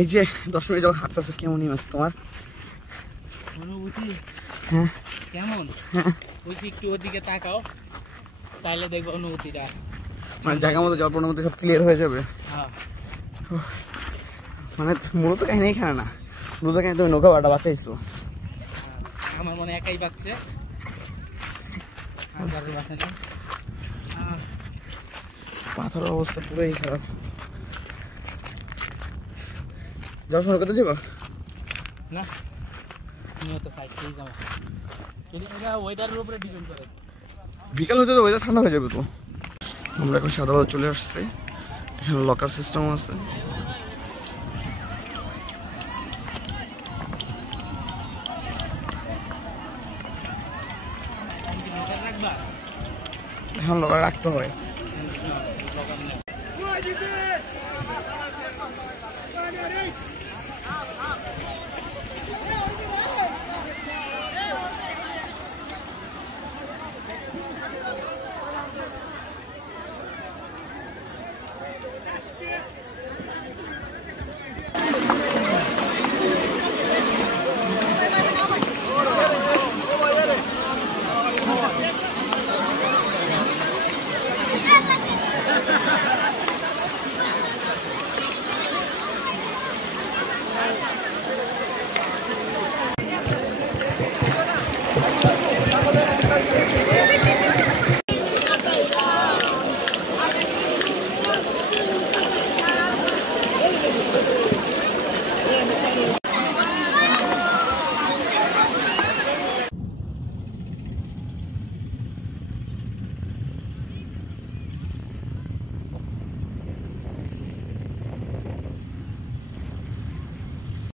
এই যে 10 মিনিট যখন হাঁটতেছো কেমনই আছে তোমার অনুভূতি? হ্যাঁ কেমন? ওই একটু ওদিকে তাকাও, তাহলে দেখবো অনুভূতিটা। মানে জায়গা মতো জল অনুভূতি সব ক্লিয়ার হয়ে যাবে। হ্যাঁ, মানে মূলত কাহিনী এখানে না, মূলত কাহিনী তুমি নৌকা ভাড়া বাঁচাইছো। আমার মনে একাই বাঁচছে, পাথরের অবস্থা পুরোই খারাপ। যাওয়ার সময় কোথায় যাবো? না তুমিও তো সাইকেলেই যাও, এটা ওয়েদারের উপরে ডিপেন্ড করে। বিকাল হতে তো ওয়েদার ঠান্ডা হয়ে যাবে তো। আমরা এখন সাদাবাদ চলে আসছি, এখানে লকার সিস্টেম আছে। এখন লকার রাখতে হয়।